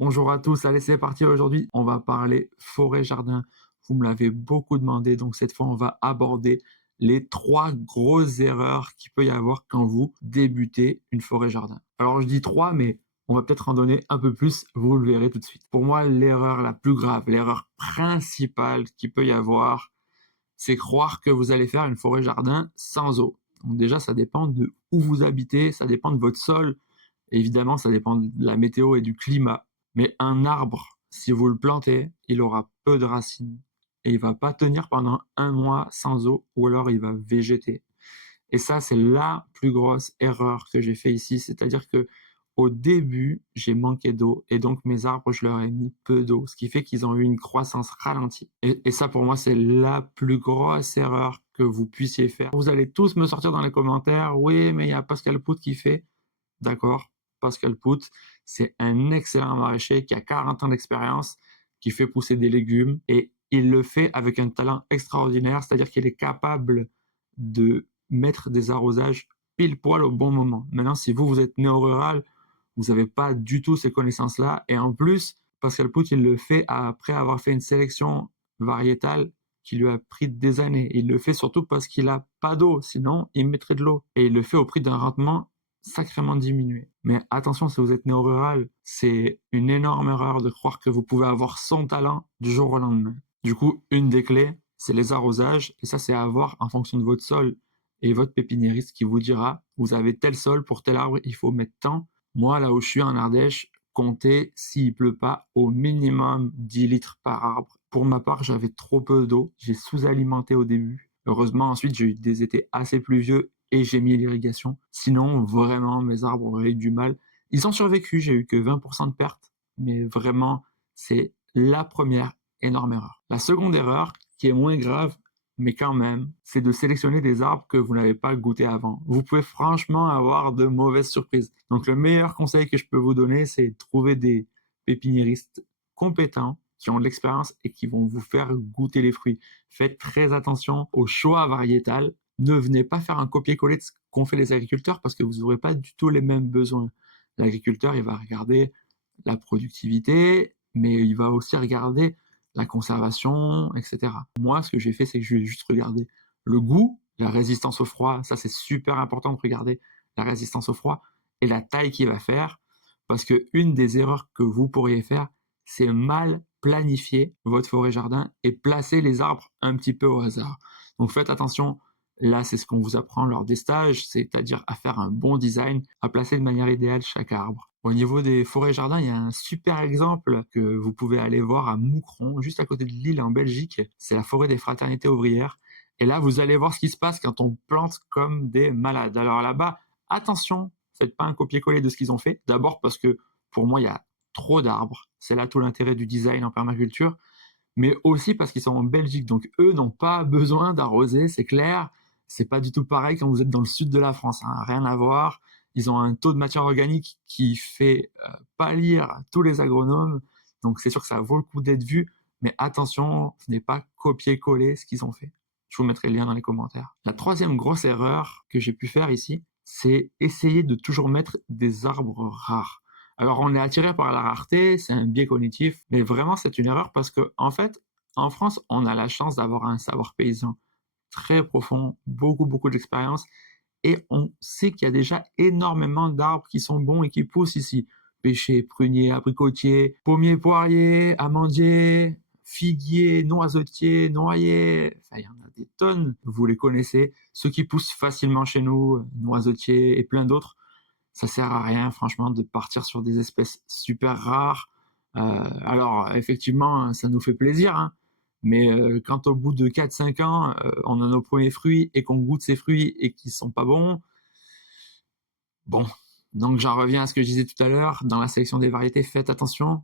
Bonjour à tous, allez c'est parti aujourd'hui, on va parler forêt-jardin. Vous me l'avez beaucoup demandé, donc cette fois on va aborder les 3 grosses erreurs qu'il peut y avoir quand vous débutez une forêt-jardin. Alors je dis 3, mais on va peut-être en donner un peu plus, vous le verrez tout de suite. Pour moi, l'erreur la plus grave, l'erreur principale qu'il peut y avoir, c'est croire que vous allez faire une forêt-jardin sans eau. Donc déjà, ça dépend de où vous habitez, ça dépend de votre sol, évidemment, ça dépend de la météo et du climat. Mais un arbre, si vous le plantez, il aura peu de racines et il va pas tenir pendant 1 mois sans eau ou alors il va végéter. Et ça, c'est la plus grosse erreur que j'ai fait ici. C'est-à-dire que au début, j'ai manqué d'eau et donc mes arbres, je leur ai mis peu d'eau, ce qui fait qu'ils ont eu une croissance ralentie. Et ça, pour moi, c'est la plus grosse erreur que vous puissiez faire. Vous allez tous me sortir dans les commentaires, oui, mais il y a Pascal Pout qui fait. D'accord, Pascal Pout, c'est un excellent maraîcher qui a 40 ans d'expérience, qui fait pousser des légumes et il le fait avec un talent extraordinaire, c'est-à-dire qu'il est capable de mettre des arrosages pile poil au bon moment. Maintenant, si vous êtes néo-rural, vous n'avez pas du tout ces connaissances-là et en plus, Pascal Pout, il le fait après avoir fait une sélection variétale qui lui a pris des années. Il le fait surtout parce qu'il a pas d'eau, sinon il mettrait de l'eau. Et il le fait au prix d'un rendement sacrément diminué. Mais attention, si vous êtes néo-rural, c'est une énorme erreur de croire que vous pouvez avoir son talent du jour au lendemain. Du coup, une des clés, c'est les arrosages, et ça, c'est à voir en fonction de votre sol et votre pépiniériste qui vous dira, vous avez tel sol pour tel arbre, il faut mettre tant. Moi, là où je suis en Ardèche, comptez, s'il pleut pas, au minimum 10 litres par arbre. Pour ma part, j'avais trop peu d'eau, j'ai sous-alimenté au début. Heureusement, ensuite, j'ai eu des étés assez pluvieux et j'ai mis l'irrigation. Sinon, vraiment, mes arbres auraient eu du mal. Ils ont survécu, j'ai eu que 20% de pertes, mais vraiment, c'est la première énorme erreur. La seconde erreur, qui est moins grave, mais quand même, c'est de sélectionner des arbres que vous n'avez pas goûté avant. Vous pouvez franchement avoir de mauvaises surprises. Donc le meilleur conseil que je peux vous donner, c'est de trouver des pépiniéristes compétents qui ont de l'expérience et qui vont vous faire goûter les fruits. Faites très attention au choix variétal. Ne venez pas faire un copier-coller de ce qu'ont fait les agriculteurs parce que vous n'aurez pas du tout les mêmes besoins. L'agriculteur, il va regarder la productivité, mais il va aussi regarder la conservation, etc. Moi, ce que j'ai fait, c'est que je vais juste regarder le goût, la résistance au froid. Ça, c'est super important de regarder la résistance au froid et la taille qu'il va faire. Parce que une des erreurs que vous pourriez faire, c'est mal planifier votre forêt-jardin et placer les arbres un petit peu au hasard. Donc faites attention, là c'est ce qu'on vous apprend lors des stages, c'est-à-dire à faire un bon design, à placer de manière idéale chaque arbre. Au niveau des forêts-jardins, il y a un super exemple que vous pouvez aller voir à Moucron, juste à côté de Lille en Belgique. C'est la forêt des fraternités ouvrières. Et là, vous allez voir ce qui se passe quand on plante comme des malades. Alors là-bas, attention, faites pas un copier-coller de ce qu'ils ont fait. D'abord parce que pour moi, il y a trop d'arbres. C'est là tout l'intérêt du design en permaculture. Mais aussi parce qu'ils sont en Belgique. Donc eux n'ont pas besoin d'arroser, c'est clair. C'est pas du tout pareil quand vous êtes dans le sud de la France, hein. Rien à voir. Ils ont un taux de matière organique qui fait pâlir tous les agronomes. Donc c'est sûr que ça vaut le coup d'être vu. Mais attention, ce n'est pas copier-coller ce qu'ils ont fait. Je vous mettrai le lien dans les commentaires. La troisième grosse erreur que j'ai pu faire ici, c'est essayer de toujours mettre des arbres rares. Alors on est attiré par la rareté, c'est un biais cognitif, mais vraiment c'est une erreur parce que en fait, en France, on a la chance d'avoir un savoir paysan très profond, beaucoup d'expérience, et on sait qu'il y a déjà énormément d'arbres qui sont bons et qui poussent ici. Pêchers, pruniers, abricotiers, pommiers, poiriers, amandiers, figuiers, noisetiers, noyers, enfin, il y en a des tonnes, vous les connaissez. Ceux qui poussent facilement chez nous, noisetiers et plein d'autres, ça sert à rien, franchement, de partir sur des espèces super rares. Alors, effectivement, ça nous fait plaisir, hein, mais quand au bout de 4 5 ans, on a nos premiers fruits et qu'on goûte ces fruits et qu'ils sont pas bons, bon. Donc, j'en reviens à ce que je disais tout à l'heure. Dans la sélection des variétés, faites attention,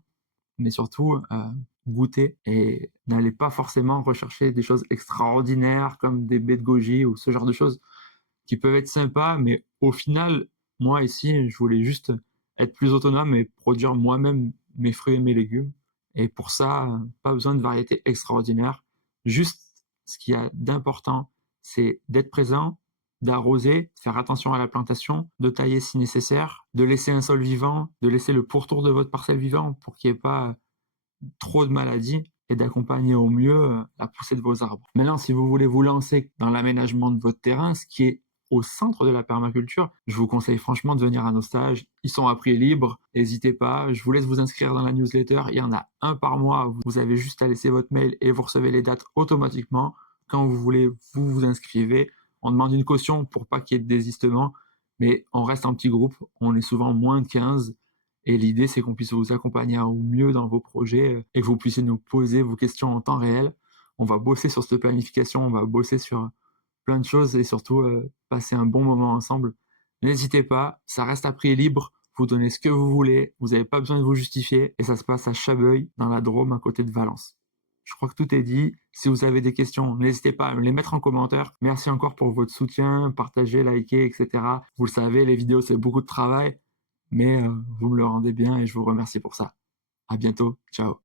mais surtout, goûtez et n'allez pas forcément rechercher des choses extraordinaires comme des baies de goji ou ce genre de choses qui peuvent être sympas, mais au final, moi ici, je voulais juste être plus autonome et produire moi-même mes fruits et mes légumes. Et pour ça, pas besoin de variétés extraordinaires. Juste ce qu'il y a d'important, c'est d'être présent d'arroser, de faire attention à la plantation, de tailler si nécessaire, de laisser un sol vivant, de laisser le pourtour de votre parcelle vivant pour qu'il n'y ait pas trop de maladies et d'accompagner au mieux la poussée de vos arbres. Maintenant, si vous voulez vous lancer dans l'aménagement de votre terrain, ce qui est au centre de la permaculture, je vous conseille franchement de venir à nos stages. Ils sont à prix libre, n'hésitez pas. Je vous laisse vous inscrire dans la newsletter. Il y en a un par mois. Vous avez juste à laisser votre mail et vous recevez les dates automatiquement. Quand vous voulez, vous vous inscrivez. On demande une caution pour pas qu'il y ait de désistement, mais on reste en petit groupe. On est souvent moins de 15. Et l'idée, c'est qu'on puisse vous accompagner au mieux dans vos projets et que vous puissiez nous poser vos questions en temps réel. On va bosser sur cette planification, on va bosser sur plein de choses et surtout passer un bon moment ensemble. N'hésitez pas, ça reste à prix libre, vous donnez ce que vous voulez, vous n'avez pas besoin de vous justifier et ça se passe à Chabeuil, dans la Drôme, à côté de Valence. Je crois que tout est dit. Si vous avez des questions, n'hésitez pas à me les mettre en commentaire. Merci encore pour votre soutien, partagez, likez, etc. Vous le savez, les vidéos, c'est beaucoup de travail, mais vous me le rendez bien et je vous remercie pour ça. À bientôt. Ciao.